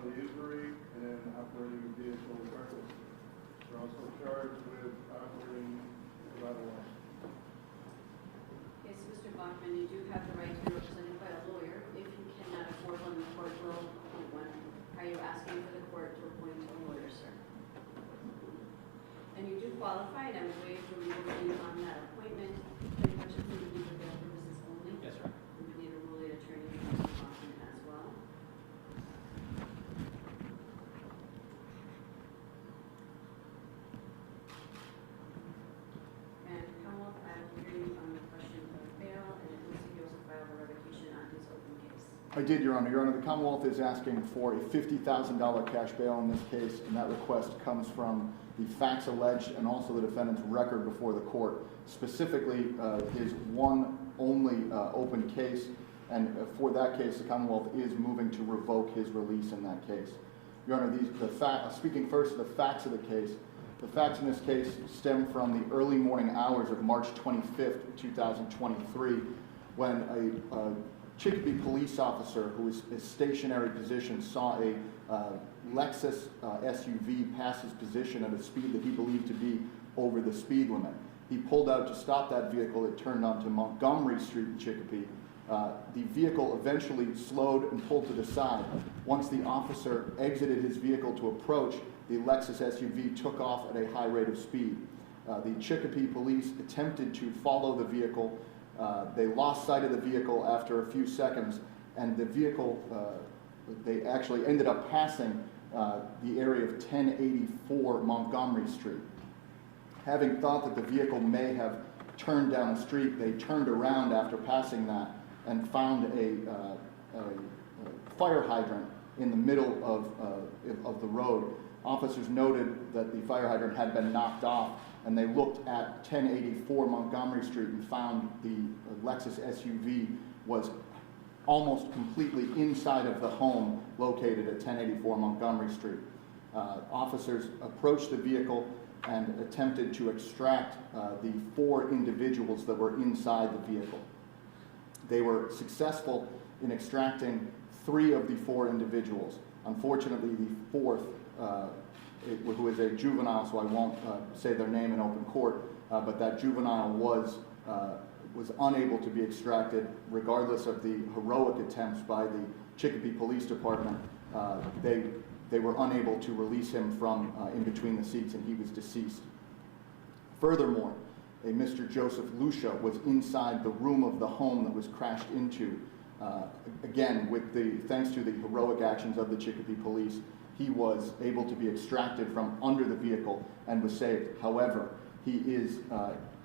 bodily injury and operating a vehicle recklessly. They're also charged with operating without a license. Yes, Mr. Bachman, you do have the right to be represented by a lawyer. If you cannot afford one, the court will appoint one. Are you asking for the court to appoint a lawyer, sir? And you do qualify, and I would waive the legal fee on that appointment. Any questions that you need for bail purposes only? Yes, sir. We would need a ruling attorney, Mr. Bachman, as well. And Commonwealth, I will hear you on the question of bail, and it looks like you also filed a revocation on his open case. I did, Your Honor. Your Honor, the Commonwealth is asking for a $50,000 cash bail in this case, and that request comes from the facts alleged and also the defendant's record before the court, specifically his one only open case, and for that case, the Commonwealth is moving to revoke his release in that case. Your Honor, speaking first of the facts of the case, the facts in this case stem from the early morning hours of March 25th, 2023, when a Chicopee police officer who was in a stationary position saw a Lexus SUV pass his position at a speed that he believed to be over the speed limit. He pulled out to stop that vehicle. It turned onto Montgomery Street in Chicopee. The vehicle eventually slowed and pulled to the side. Once the officer exited his vehicle to approach, the Lexus SUV took off at a high rate of speed. The Chicopee police attempted to follow the vehicle. They lost sight of the vehicle after a few seconds, and the vehicle, they actually ended up passing the area of 1084 Montgomery Street. Having thought that the vehicle may have turned down the street, they turned around after passing that and found a fire hydrant in the middle of the road. Officers noted that the fire hydrant had been knocked off, and they looked at 1084 Montgomery Street and found the Lexus SUV was almost completely inside of the home located at 1084 Montgomery Street. Officers approached the vehicle and attempted to extract the 4 individuals that were inside the vehicle. They were successful in extracting 3 of the 4 individuals. Unfortunately, the 4th, who is a juvenile, so I won't say their name in open court, but that juvenile was unable to be extracted regardless of the heroic attempts by the Chicopee Police Department. They were unable to release him from in between the seats, and he was deceased. Furthermore, a Mr. Joseph Lucia was inside the room of the home that was crashed into. Again, thanks to the heroic actions of the Chicopee police, he was able to be extracted from under the vehicle and was saved. However, he is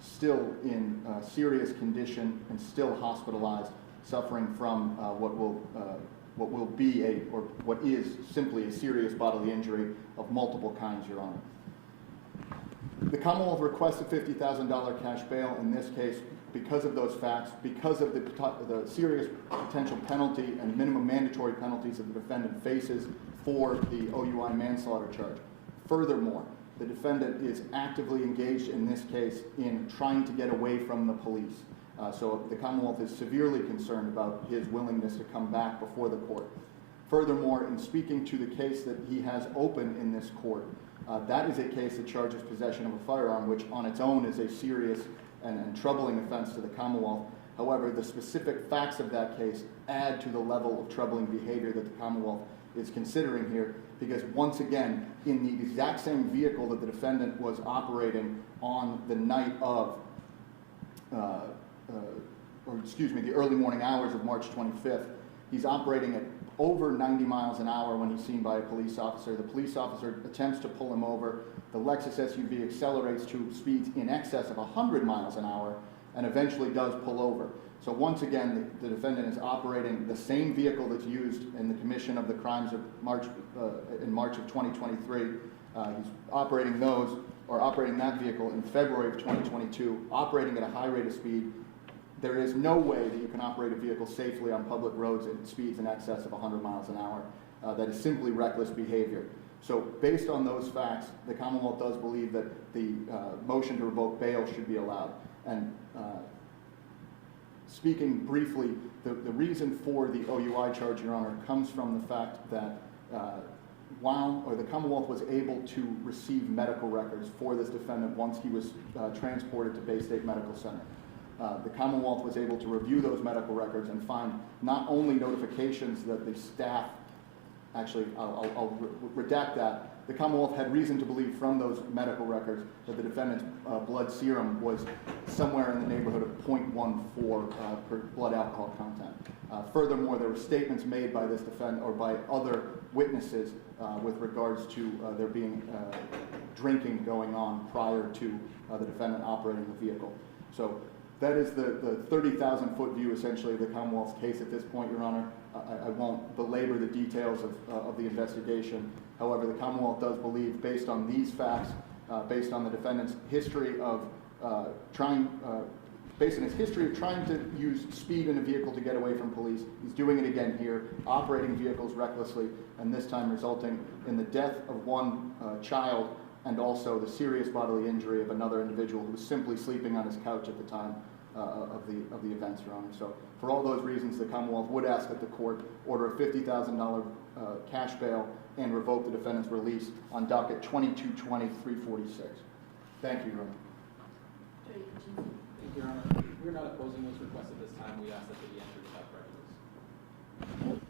still in serious condition and still hospitalized, suffering from what is simply a serious bodily injury of multiple kinds, Your Honor. The Commonwealth requests a $50,000 cash bail in this case because of those facts, because of the serious potential penalty and minimum mandatory penalties that the defendant faces for the OUI manslaughter charge. Furthermore, the defendant is actively engaged in this case in trying to get away from the police. So the Commonwealth is severely concerned about his willingness to come back before the court. Furthermore, in speaking to the case that he has open in this court, that is a case that charges possession of a firearm, which on its own is a serious and troubling offense to the Commonwealth. However, the specific facts of that case add to the level of troubling behavior that the Commonwealth is considering here, because once again, in the exact same vehicle that the defendant was operating on the night of, the early morning hours of March 25th, he's operating at over 90 miles an hour when he's seen by a police officer. The police officer attempts to pull him over. The Lexus SUV accelerates to speeds in excess of 100 miles an hour and eventually does pull over. So once again, the defendant is operating the same vehicle that's used in the commission of the crimes of March of 2023. He's operating that vehicle in February of 2022, operating at a high rate of speed. There is no way that you can operate a vehicle safely on public roads at speeds in excess of 100 miles an hour. That is simply reckless behavior. So based on those facts, the Commonwealth does believe that the motion to revoke bail should be allowed. And speaking briefly, the reason for the OUI charge, Your Honor, comes from the fact that the Commonwealth was able to receive medical records for this defendant once he was transported to Bay State Medical Center. The Commonwealth was able to review those medical records and find not only notifications that the staff, actually, I'll redact that. The Commonwealth had reason to believe from those medical records that the defendant's blood serum was somewhere in the neighborhood of 0.14 per blood alcohol content. Furthermore, there were statements made by this defendant or by other witnesses with regards to there being drinking going on prior to the defendant operating the vehicle. So that is the 30,000-foot view, essentially, of the Commonwealth's case at this point, Your Honor. I won't belabor the details of the investigation. However, the Commonwealth does believe, based on these facts, based on the defendant's history of based on his history of trying to use speed in a vehicle to get away from police, he's doing it again here, operating vehicles recklessly, and this time resulting in the death of one child and also the serious bodily injury of another individual who was simply sleeping on his couch at the time of the events, Your Honor. So for all those reasons, the Commonwealth would ask that the court order a $50,000 cash bail and revoke the defendant's release on docket 22-20-346. Thank you, Your Honor. Attorney Kuczynski. Thank you, Your Honor. We're not opposing this request at this time. We ask that they be entered without prejudice.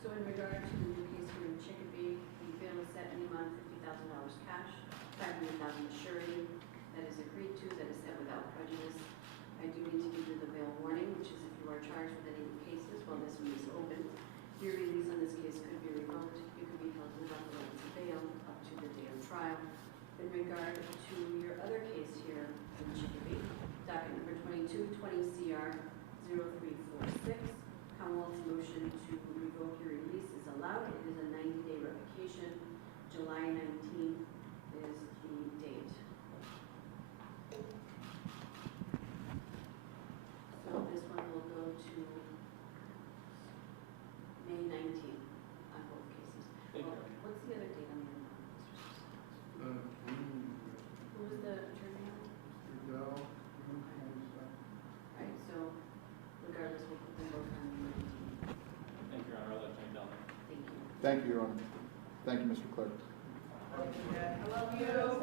So in regard to the case here in Chicopee, the bail is set in the amount of $50,000 cash, $500,000 surety that is agreed to, that is set without prejudice. I do need to give you the bail warning, which is if you are charged with any cases while this one is open, your release on this case could be revoked. You could be held without the right to bail up to the day of trial. In regard to your other case here in Chicopee, docket number 2220 CR 0346, Commonwealth's motion to revoke your release is allowed. It is a 90-day revocation. July 19th is the date. So this one will go to May 19th on both cases. Thank you. What's the other date on the other one, Mr. Who was the attorney on? Right, so regardless, we'll put them both on the 19th. Thank you, Your Honor. I'll let Attorney Dellman. Thank you. Thank you, Your Honor. Thank you, Mr. Clerk. I love you.